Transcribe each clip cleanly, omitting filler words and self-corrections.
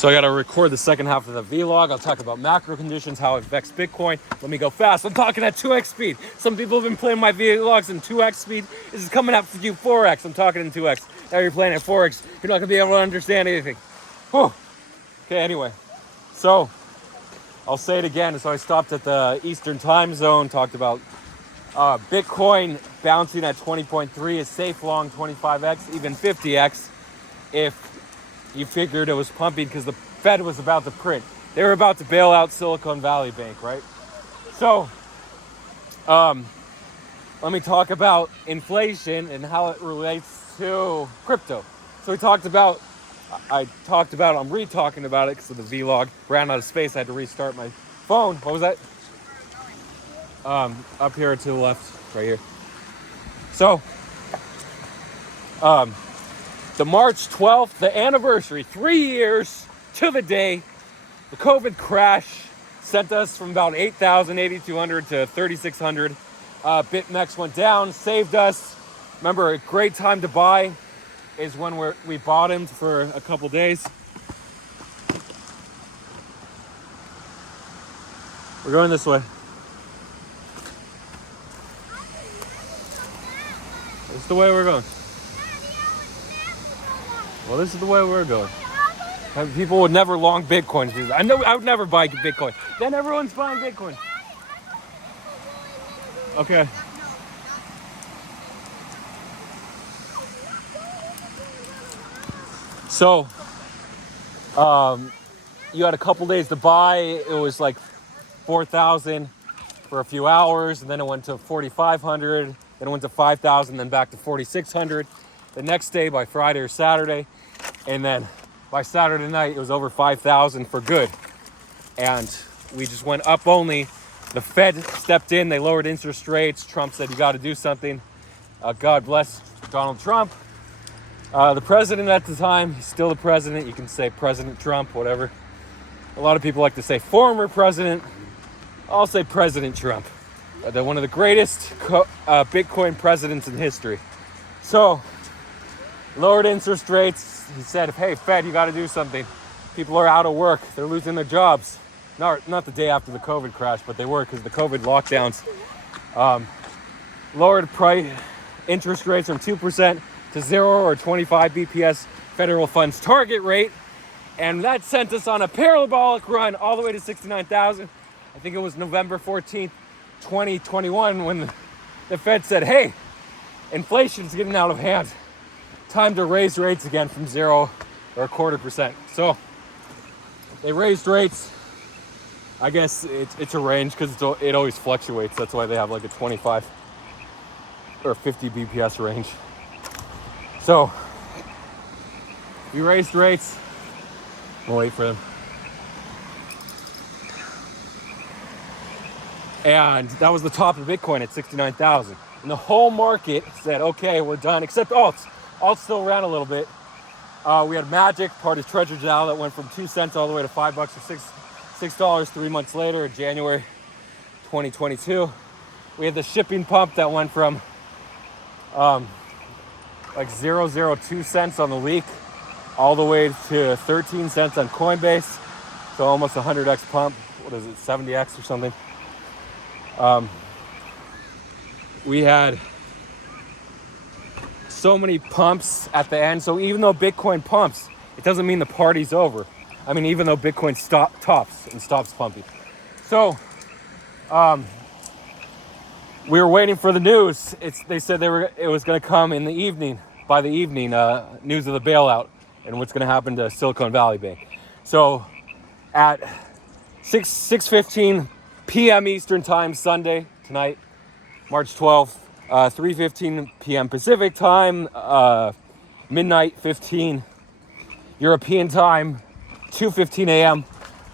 So I got to record the second half of the vlog. I'll talk about macro conditions, how it affects Bitcoin. Let me go fast. I'm talking at 2x speed. Some people have been playing my vlogs in 2x speed. This is coming out for you 4x. I'm talking in 2x. Now you're playing at 4x. You're not going to be able to understand anything. Whew. Okay, anyway. So I'll say it again. So I stopped at the Eastern time zone, talked about Bitcoin bouncing at 20.3 is safe long 25x, even 50x if you figured it was pumping because the Fed was about to print. They were about to bail out Silicon Valley Bank, right? So, let me talk about inflation and how it relates to crypto. So I'm re-talking about it because of the vlog. Ran out of space, I had to restart my phone. What was that? Up here to the left, right here. So, the March 12th, the anniversary, 3 years to the day, the COVID crash sent us from about 8,000, 8,200 to 3,600. BitMEX went down, saved us. Remember, a great time to buy is when we bottomed for a couple days. We're going this way. This is the way we're going. Well, this is the way we're going. People would never long Bitcoin. I know I would never buy Bitcoin. Then everyone's buying Bitcoin. Okay. So, you had a couple days to buy. It was like 4,000 for a few hours, and then it went to 4,500. Then it went to 5,000, then back to 4,600. The next day, by Friday or Saturday, and then by Saturday night, it was over 5,000 for good. And we just went up only. The Fed stepped in. They lowered interest rates. Trump said, you got to do something. God bless Donald Trump. The president at the time, he's still the president. You can say President Trump, whatever. A lot of people like to say former president. I'll say President Trump. One of the greatest Bitcoin presidents in history. So, lowered interest rates. He said, hey, Fed, you got to do something. People are out of work. They're losing their jobs. Not the day after the COVID crash, but they were because the COVID lockdowns. Lowered interest rates from 2% to 0 or 25 BPS federal funds target rate. And that sent us on a parabolic run all the way to 69,000. I think it was November 14th, 2021 when the Fed said, hey, inflation is getting out of hand. Time to raise rates again from 0 or 0.25%. So they raised rates. I guess it's a range because it always fluctuates. That's why they have like a 25 or 50 BPS range. So we raised rates. We'll wait for them. And that was the top of Bitcoin at 69,000. And the whole market said, okay, we're done, except alts. Alts still ran a little bit. We had Magic, part of Treasure DAO, that went from 2 cents all the way to $5 or $6 3 months later in January 2022. We had the shipping pump that went from like 0.02 cents on the week all the way to 13 cents on Coinbase. So almost 100x pump. What is it, 70x or something? We had so many pumps at the end. So even though Bitcoin pumps, it doesn't mean the party's over. I mean, even though Bitcoin stops pumping. So we were waiting for the news. They said it was going to come in the evening, by the evening, news of the bailout and what's going to happen to Silicon Valley Bank. So at 6:15 p.m. Eastern time, Sunday, tonight, March 12th, 3:15 p.m. Pacific time, midnight 15 European time, 2:15 a.m.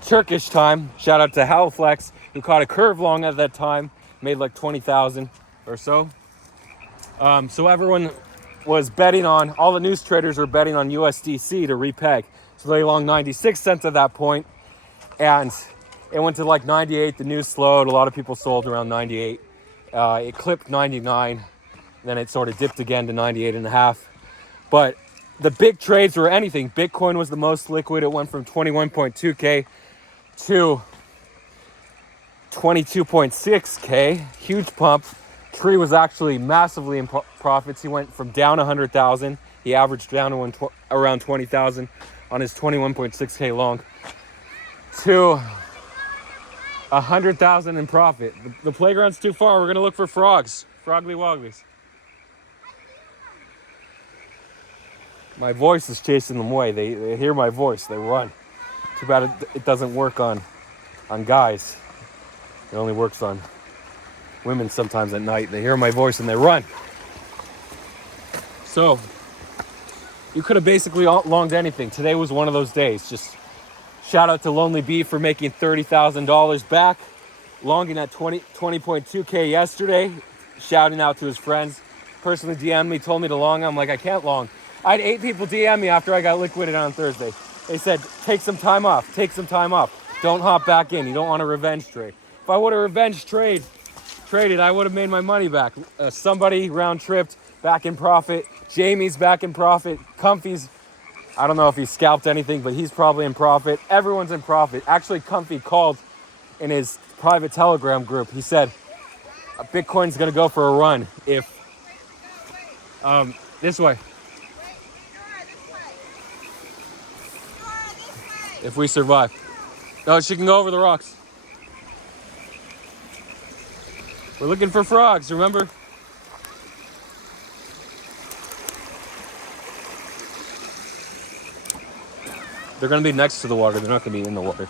Turkish time. Shout out to Halflex, who caught a curve long at that time, made like 20,000 or so. So everyone was betting on, all the news traders were betting on USDC to repeg. So they long 96 cents at that point, and it went to like 98. The news slowed. A lot of people sold around 98. It clipped 99. Then it sort of dipped again to 98 and a half. But the big trades were anything. Bitcoin was the most liquid. It went from 21.2K to 22.6K. Huge pump. Tree was actually massively in profits. He went from down 100,000. He averaged down to around 20,000 on his 21.6K long to 100,000 in profit. The playground's too far. We're gonna look for frogs. Frogly wogglies. My voice is chasing them away. They hear my voice. They run. Too bad it doesn't work on guys. It only works on women sometimes at night. They hear my voice and they run. So you could have basically longed anything. Today was one of those days. Just shout out to Lonely Bee for making $30,000 back. Longing at 20.2K yesterday. Shouting out to his friends. Personally DM'd me, told me to long. I'm like, I can't long. I had 8 people DM me after I got liquidated on Thursday. They said, take some time off. Take some time off. Don't hop back in. You don't want a revenge trade. If I would have traded, I would have made my money back. Somebody round-tripped, back in profit. Jamie's back in profit. Comfy's, I don't know if he scalped anything, but he's probably in profit. Everyone's in profit. Actually, Comfy called in his private Telegram group. He said, Bitcoin's going to go for a run if... this way. If we survive. No, she can go over the rocks. We're looking for frogs, remember? They're gonna be next to the water. They're not gonna be in the water.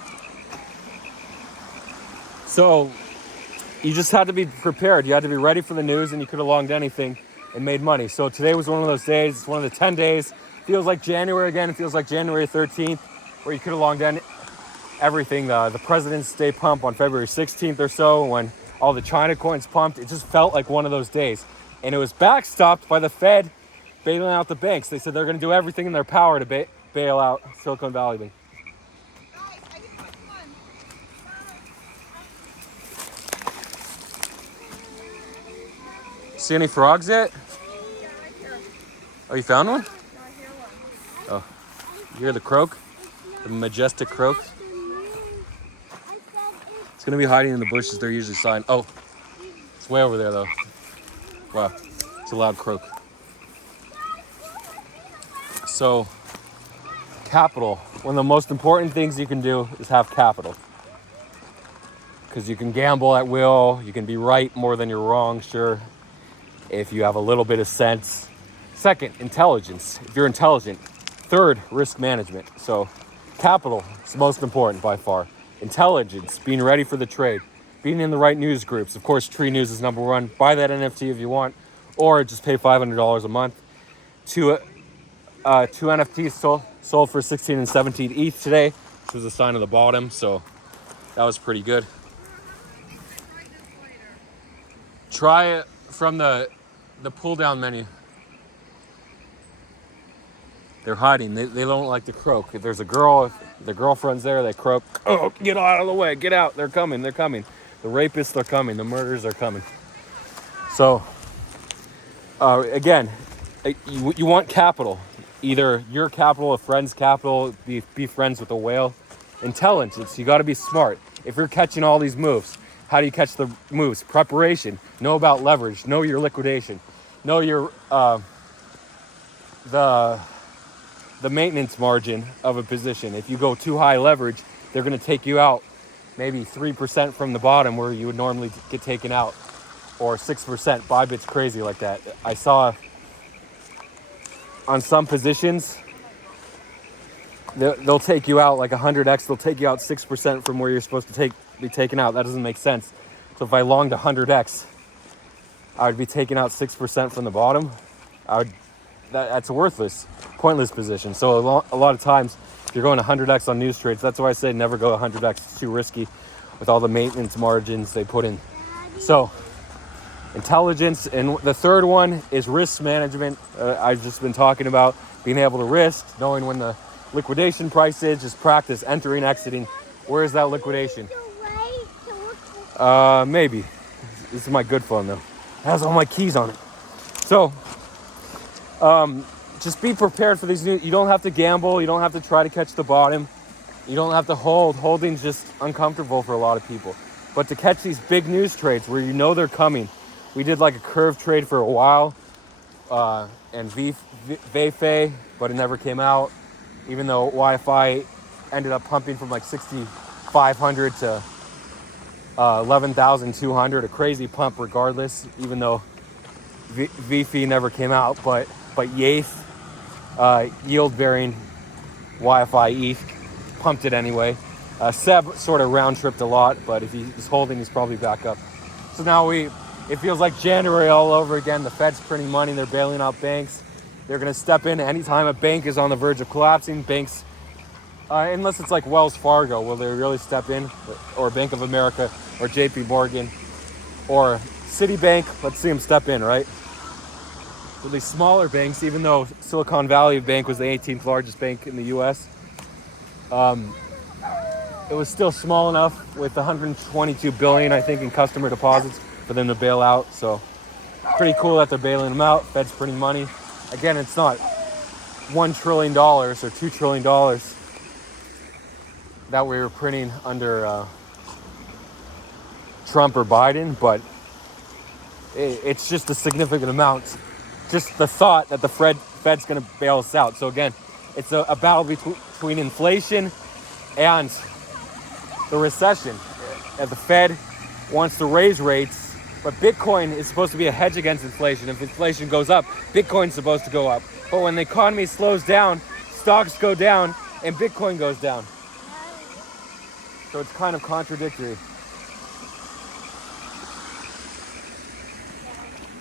So, you just had to be prepared. You had to be ready for the news, and you could have longed anything and made money. So today was one of those days. It's one of the 10 days. Feels like January again. It feels like January 13th, where you could have longed everything. The President's Day pump on February 16th or so, when all the China coins pumped. It just felt like one of those days. And it was backstopped by the Fed bailing out the banks. They said they're going to do everything in their power to bail out Silicon Valley Bank. See any frogs yet? Oh, you found one? Oh, you hear the croak? The majestic croak? It's gonna be hiding in the bushes. They're usually silent. Oh, it's way over there though. Wow, it's a loud croak. So, capital. One of the most important things you can do is have capital. Because you can gamble at will. You can be right more than you're wrong, sure, if you have a little bit of sense. Second, intelligence. If you're intelligent. Third, risk management. So capital is the most important by far. Intelligence, being ready for the trade, being in the right news groups. Of course, Tree News is number one. Buy that NFT if you want, or just pay $500 a month. Two NFTs sold for 16 and 17 ETH today, which was a sign of the bottom. So that was pretty good. Try it from the pull down menu. They're hiding. They don't like to croak. If there's a girl, if the girlfriend's there, they croak. Oh, get out of the way. Get out. They're coming. They're coming. The rapists are coming. The murderers are coming. So, again, you want capital. Either your capital, a friend's capital, be friends with a whale. Intelligence. You got to be smart. If you're catching all these moves, how do you catch the moves? Preparation. Know about leverage. Know your liquidation. Know your the maintenance margin of a position. If you go too high leverage, they're going to take you out maybe 3% from the bottom where you would normally get taken out, or 6%. Bybit's crazy like that. I saw on some positions, they'll take you out like 100x. They'll take you out 6% from where you're supposed to be taken out. That doesn't make sense. So if I longed 100x, I would be taking out 6% from the bottom. That's a pointless position. So a lot of times, if you're going 100x on news trades, that's why I say never go 100x. It's too risky with all the maintenance margins they put in. So, intelligence. And the third one is risk management. I've just been talking about being able to risk, knowing when the liquidation price is, just practice entering, exiting. Where is that liquidation? Maybe. This is my good phone though. It has all my keys on it. So, just be prepared for these new. You don't have to gamble. You don't have to try to catch the bottom. You don't have to hold. Holding's just uncomfortable for a lot of people. But to catch these big news trades where you know they're coming, we did like a curve trade for a while, and VFA, but it never came out. Even though Wi-Fi ended up pumping from like 6,500 to 11,200, a crazy pump regardless. Even though VFI never came out, but YAIF, yield-bearing Wi-Fi ETH, pumped it anyway. Seb sort of round-tripped a lot, but if he's holding, he's probably back up. So now it feels like January all over again. The Fed's printing money. They're bailing out banks. They're going to step in anytime a bank is on the verge of collapsing. Banks, unless it's like Wells Fargo, will they really step in? Or Bank of America, or JP Morgan, or Citibank. Let's see them step in, right? So these smaller banks, even though Silicon Valley Bank was the 18th largest bank in the U.S., it was still small enough with 122 billion, I think, in customer deposits for them to bail out. So pretty cool that they're bailing them out. Fed's printing money. Again, it's not $1 trillion or $2 trillion that we were printing under Trump or Biden, but it's just a significant amount. Just the thought that the Fed's going to bail us out. So again, it's a battle between inflation and the recession. And the Fed wants to raise rates, but Bitcoin is supposed to be a hedge against inflation. If inflation goes up, Bitcoin's supposed to go up. But when the economy slows down, stocks go down and Bitcoin goes down. So it's kind of contradictory.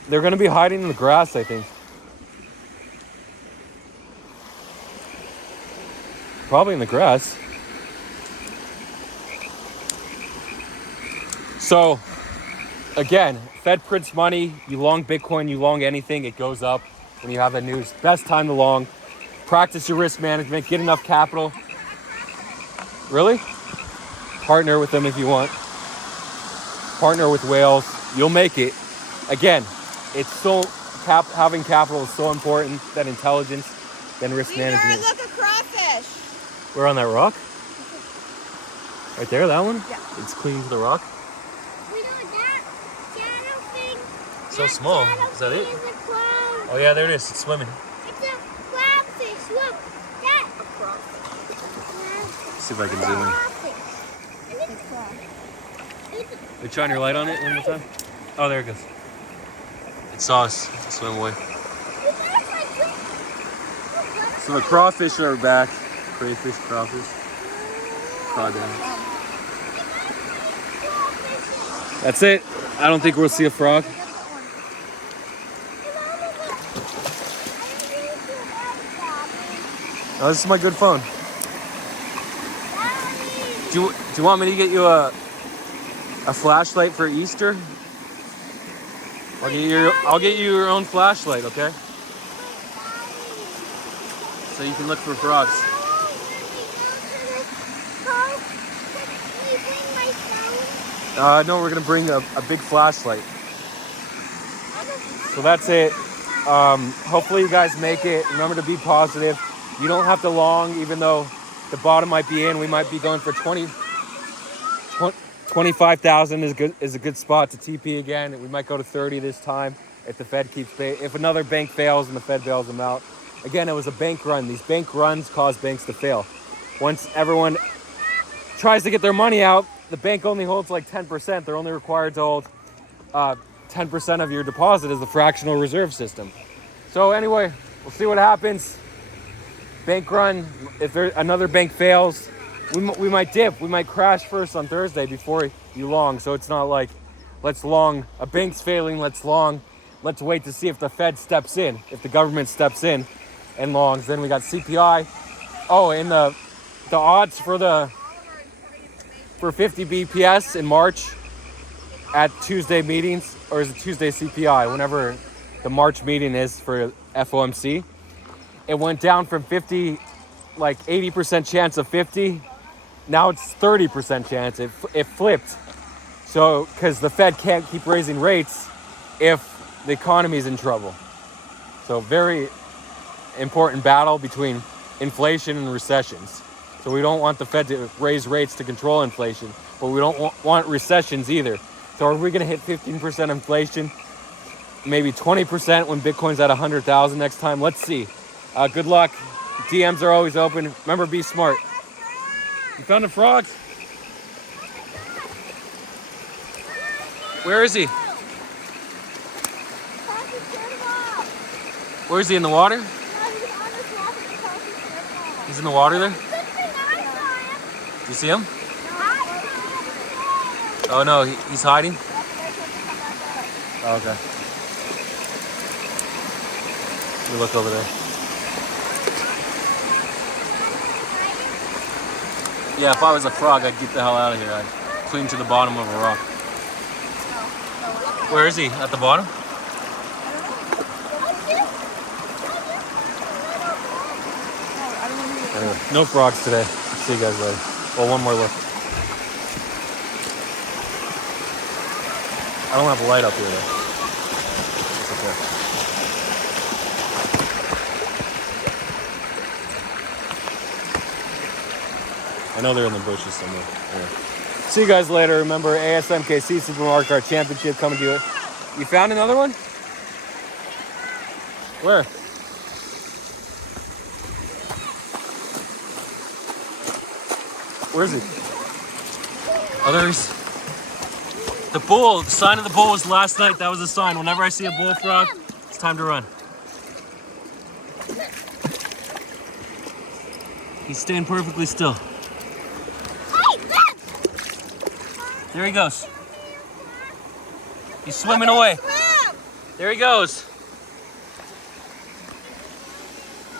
They're going to be hiding in the grass, I think. Probably in the grass. So, again, Fed prints money. You long Bitcoin, you long anything, it goes up when you have that news. Best time to long. Practice your risk management. Get enough capital. Really? Partner with them if you want. Partner with whales. You'll make it. Again, it's so having capital is so important than intelligence, than risk management. Look, a crawfish. We're on that rock? Right there, that one? Yeah. It's clinging to the rock. So small. Is that it? Oh yeah, there it is. It's swimming. It's a crawfish. Look, that. A crawfish. See if I can zoom in. Hey, shine your light on it one more time. Oh, there it goes. It saw us. It swam away. So the crawfish are back. Crayfish, crawfish. Crawdad. That's it. I don't think we'll see a frog. Oh, this is my good phone. Do you want me to get you a flashlight for Easter? I'll get you your own flashlight, okay? So you can look for frogs. No, we're gonna bring a big flashlight. So that's it. Hopefully you guys make it. Remember to be positive. You don't have to long, even though the bottom might be in. We might be going for 25,000 is a good spot to TP again. We might go to 30 this time if the Fed if another bank fails and the Fed bails them out. Again, it was a bank run. These bank runs cause banks to fail. Once everyone tries to get their money out, the bank only holds like 10%. They're only required to hold 10% of your deposit as the fractional reserve system. So anyway, we'll see what happens. Bank run, if another bank fails, we might dip. We might crash first on Thursday before you long. So it's not like, let's long, a bank's failing, let's long. Let's wait to see if the Fed steps in, if the government steps in and longs. Then we got CPI. Oh, and the odds for 50 BPS in March at Tuesday meetings, or is it Tuesday CPI, whenever the March meeting is for FOMC. It went down from 50, like 80% chance of 50. Now it's 30% chance. It flipped. So, because the Fed can't keep raising rates if the economy is in trouble. So very important battle between inflation and recessions. So we don't want the Fed to raise rates to control inflation, but we don't want recessions either. So are we going to hit 15% inflation? Maybe 20% when Bitcoin's at 100,000 next time? Let's see. Good luck. DMs are always open. Remember, be smart. You found a frog? Where is he? Where is he, in the water? He's in the water there? Do you see him? Oh no, he's hiding? Oh, okay. Let me look over there. Yeah, if I was a frog, I'd get the hell out of here. I'd cling to the bottom of a rock. Where is he? At the bottom? Anyway, no frogs today. See you guys later. Well, one more look. I don't have a light up here though. It's okay. I know they're in the bushes somewhere. Yeah. See you guys later. Remember, ASMKC Supermarket Car Championship coming to you. You found another one? Where? Where is he? Oh, there's the bull. The sign of the bull was last night. That was a sign. Whenever I see a bullfrog, it's time to run. He's staying perfectly still. There he goes. He's swimming away. There he goes.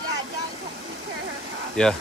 Yeah, John, take care of her. Yeah.